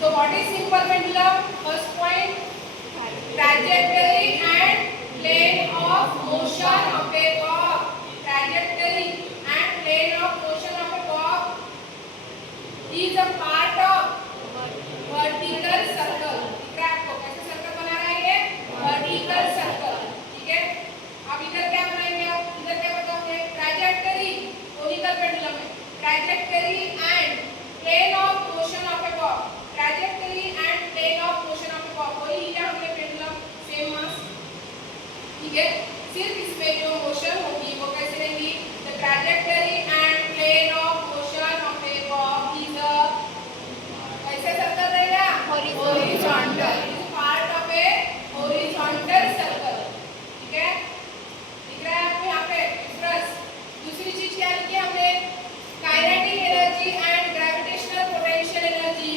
So what is simple pendulum? First point, trajectory and plane of motion of a bob. Trajectory and plane of motion of a bob is a part of vertical circle. दिख रहा है आपको कैसे circle बना रहा है ये? Vertical circle. ठीक है. अब इधर क्या बनाएंगे आप? इधर क्या बताओगे? ट्रैजेक्टरी कोनिकल पेंडुलम में trajectory and plane of motion of a bob. Trajectory and plane of motion of a bob वही लिया हमने पेंडुलम सेम मास. ठीक है. सिर्फ इसमें जो मोशन होगी वो कैसे रहेगी? The trajectory and plane of motion of a bob is a कैसे सर्कल रहेगा? Horizontal. Part of a horizontal circle. ठीक है. दिख रहा है आपको यहाँ पे डिफरेंस. दूसरी चीज क्या लिखी है हमने? Kinetic energy and gravitational potential energy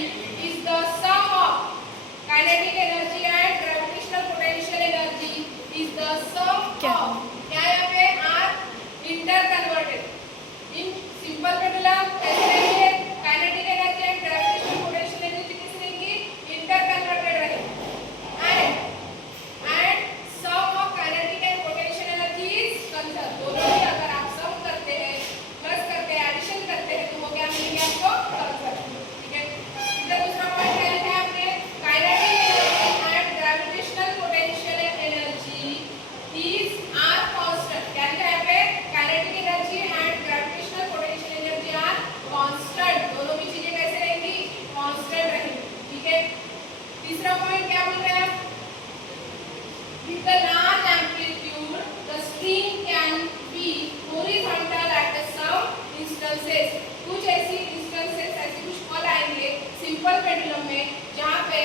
is the sum of kinetic energy and gravitational potential energy is the sum of क्या यहाँ पे are inter converted in simple pendulum कैसे रहेंगे? Kinetic energy and gravitational potential energy किस रहेंगी? Inter converted रहेंगी. And sum of kinetic and potential energy is conserve. दोनों ही अगर आप सम करते हैं प्लस करते हैं एडिशन करते हैं तो वो क्या मिलेंगे आपको? कंजर्व. ठीक है. इधर दूसरा पॉइंट क्या लिखा है आपने? Kinetic energy and gravitational potential energy is are constant. क्या लिखा है यहाँ पे? Kinetic energy and gravitational potential energy are constant. दोनों भी चीजें कैसे रहेंगी? कांस्टेंट रहेंगी. ठीक है. तीसरा पॉइंट क्या बोल रहे हैं? With the large amplitude, the string can be horizontal at some instances. कुछ ऐसी instances ऐसे कुछ पल आएंगे सिंपल पेंडुलम में जहाँ पे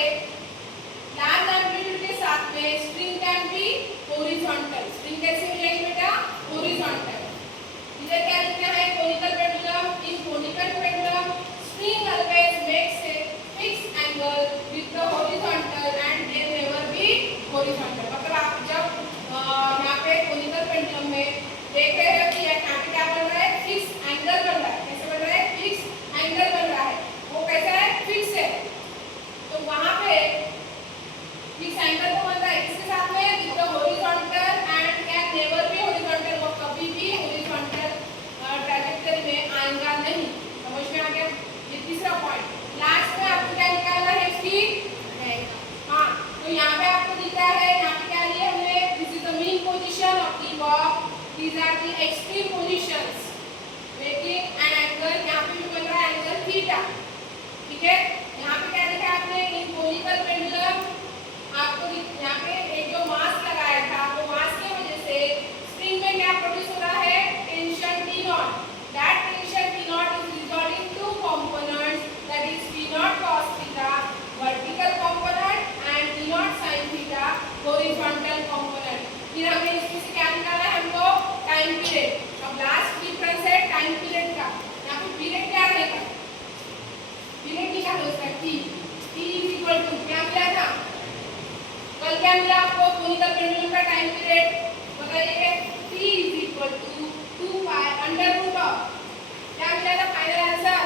large amplitude के साथ में string can be horizontal. string कैसे हो जाएगी बेटा? horizontal. इधर क्या लिखना है? conical pendulum. In conical pendulum, string always makes a fixed angle with the horizontal and can never be horizontal. मतलब आप जब यहाँ पे कोनिकल पेंडुलम में देख रहे हो कि यहाँ पे क्या बन रहा है? फिक्स एंगल बन रहा है. कैसे बन रहा है? फिक्स एंगल बन रहा है. वो कैसा है? फिक्स है. तो वहाँ पे फिक्स एंगल तो बन रहा है किसके साथ में? With the horizontal and can never be horizontal. वो कभी भी हॉरिजॉन्टल ट्रैजेक्टरी में आएगा नहीं. समझ में आ गया? ये तीसरा पॉइंट. लास्ट में आपको क्या निकालना है इसकी? हाँ, तो यहाँ पे आपको दिख रहा है. यहाँ पे क्या लिया हमने? This is the mean position of the bob. These are the extreme positions making an angle. यहाँ पे भी बन रहा है एंगल थीटा. ठीक है. यहाँ पे क्या लिखा आपने? इन कोनिकल पेंडुलम आपको यहाँ पे एक जो मास लगाया था वो मास की वजह से स्प्रिंग में क्या प्रोड्यूस हो रहा है? Tension T not. That tension T not is resolving two components that is T not cos theta vertical component and T not sin theta horizontal component. फिर हमें इसमें से क्या निकालना है हमको? Time period. अब लास्ट डिफरेंस है टाइम पीरियड का. यहाँ पे पीरियड क्या रहेगा? पीरियड निकालो इसका T. T is equal to क्या मिला था? कल क्या मिला आपको? कोनिकल पेंडुलम का टाइम पीरियड बताइए. T is equal to 2 pi under root of क्या मिला था फाइनल आंसर?